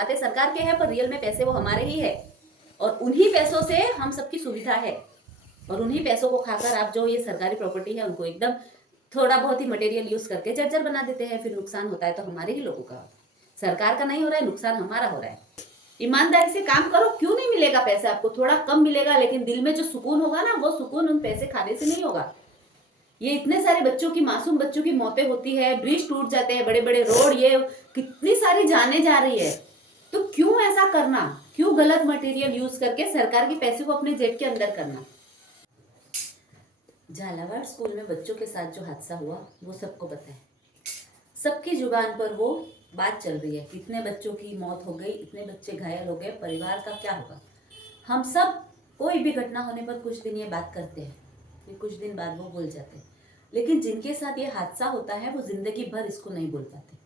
दिखलाते सरकार के हैं पर रियल में पैसे वो हमारे ही है, और उन्हीं पैसों से हम सबकी सुविधा है, और उन्हीं पैसों को खाकर आप जो ये सरकारी प्रॉपर्टी है उनको एकदम थोड़ा बहुत ही मटेरियल यूज करके जर्जर बना देते हैं। फिर नुकसान होता है तो हमारे ही लोगों का, सरकार का नहीं हो रहा है, नुकसान हमारा हो रहा है। ईमानदारी से काम करो, क्यों नहीं मिलेगा पैसा आपको? थोड़ा कम मिलेगा, लेकिन दिल में जो सुकून होगा ना, वो सुकून उन पैसे खाने से नहीं होगा। ये इतने सारे बच्चों की, मासूम बच्चों की मौतें होती है, ब्रिज टूट जाते हैं, बड़े बड़े रोड, ये कितनी सारी जाने जा रही है। तो क्यों ऐसा करना? क्यों गलत मटेरियल यूज करके सरकार के पैसे को अपने जेब के अंदर करना? झालावाड़ स्कूल में बच्चों के साथ जो हादसा हुआ वो सबको पता है, सबकी जुबान पर वो बात चल रही है। इतने बच्चों की मौत हो गई, इतने बच्चे घायल हो गए, परिवार का क्या होगा? हम सब कोई भी घटना होने पर कुछ दिन ये बात करते हैं, फिर कुछ दिन बाद वो भूल जाते हैं, लेकिन जिनके साथ ये हादसा होता है वो जिंदगी भर इसको नहीं भूल पाते।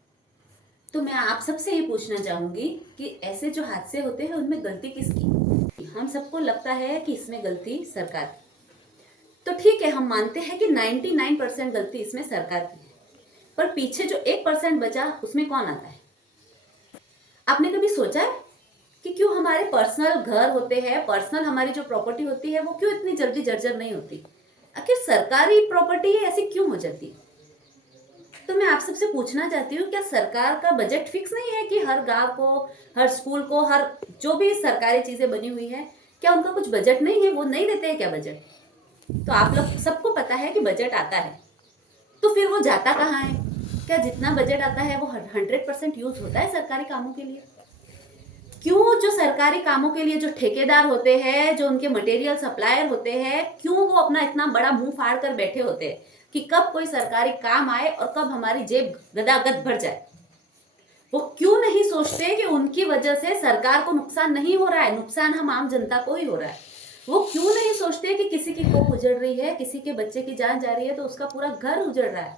तो मैं आप सबसे ये पूछना चाहूंगी कि ऐसे जो हादसे होते हैं उनमें गलती किसकी? हम सबको लगता है कि इसमें गलती सरकार की, तो ठीक है, हम मानते हैं कि 99% गलती इसमें सरकार की है, पर पीछे जो 1% बचा उसमें कौन आता है? आपने कभी सोचा है कि क्यों हमारे पर्सनल घर होते हैं, पर्सनल हमारी जो प्रॉपर्टी होती है वो क्यों इतनी जल्दी जर्जर नहीं होती? आखिर सरकारी प्रॉपर्टी है ऐसी क्यों हो जाती? तो मैं आप सबसे पूछना चाहती हूँ, क्या सरकार का बजट फिक्स नहीं है कि हर गांव को, हर स्कूल को, हर जो भी सरकारी चीजें बनी हुई है, क्या उनका कुछ बजट नहीं है? वो नहीं देते हैं क्या बजट? तो आप लोग सबको पता है कि बजट आता है, तो फिर वो जाता कहाँ है? क्या जितना बजट आता है वो 100% यूज होता है सरकारी कामों के लिए? क्यों जो सरकारी कामों के लिए जो ठेकेदार होते हैं, जो उनके मटेरियल सप्लायर होते हैं, क्यों वो अपना इतना बड़ा मुंह फाड़ कर बैठे होते हैं कि कब कोई सरकारी काम आए और कब हमारी जेब गदागद भर जाए? वो क्यों नहीं सोचते कि उनकी वजह से सरकार को नुकसान नहीं हो रहा है, नुकसान हम आम जनता को ही हो रहा है? वो क्यों नहीं सोचते कि किसी की कोख उजड़ रही है, किसी के बच्चे की जान जा रही है तो उसका पूरा घर उजड़ रहा है?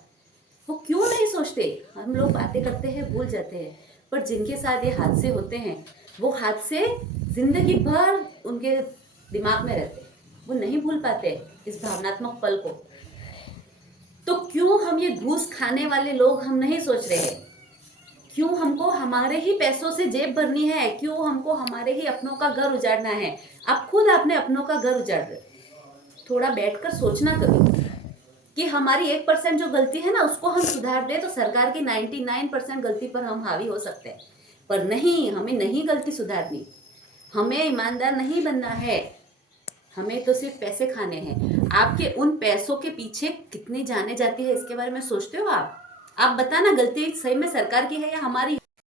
वो क्यों नहीं सोचते? हम लोग बातें करते हैं, भूल जाते हैं, पर जिनके साथ ये हादसे होते हैं वो हादसे जिंदगी भर उनके दिमाग में रहते हैं, वो नहीं भूल पाते इस भावनात्मक पल को। तो क्यों हम ये घूस खाने वाले लोग हम नहीं सोच रहे हैं? क्यों हमको हमारे ही पैसों से जेब भरनी है? क्यों हमको हमारे ही अपनों का घर उजाड़ना है? आप खुद अपने अपनों का घर उजाड़ रहे। थोड़ा बैठकर सोचना कभी कि हमारी 1% जो गलती है ना उसको हम सुधार दे तो सरकार की 99% गलती पर हम हावी हो सकते हैं। पर नहीं, हमें नहीं गलती सुधारनी, हमें ईमानदार नहीं बनना है, हमें तो सिर्फ पैसे खाने हैं। आपके उन पैसों के पीछे कितनी जाने जाती है इसके बारे में सोचते हो आप? बताना, गलती सही में सरकार की है या हमारी?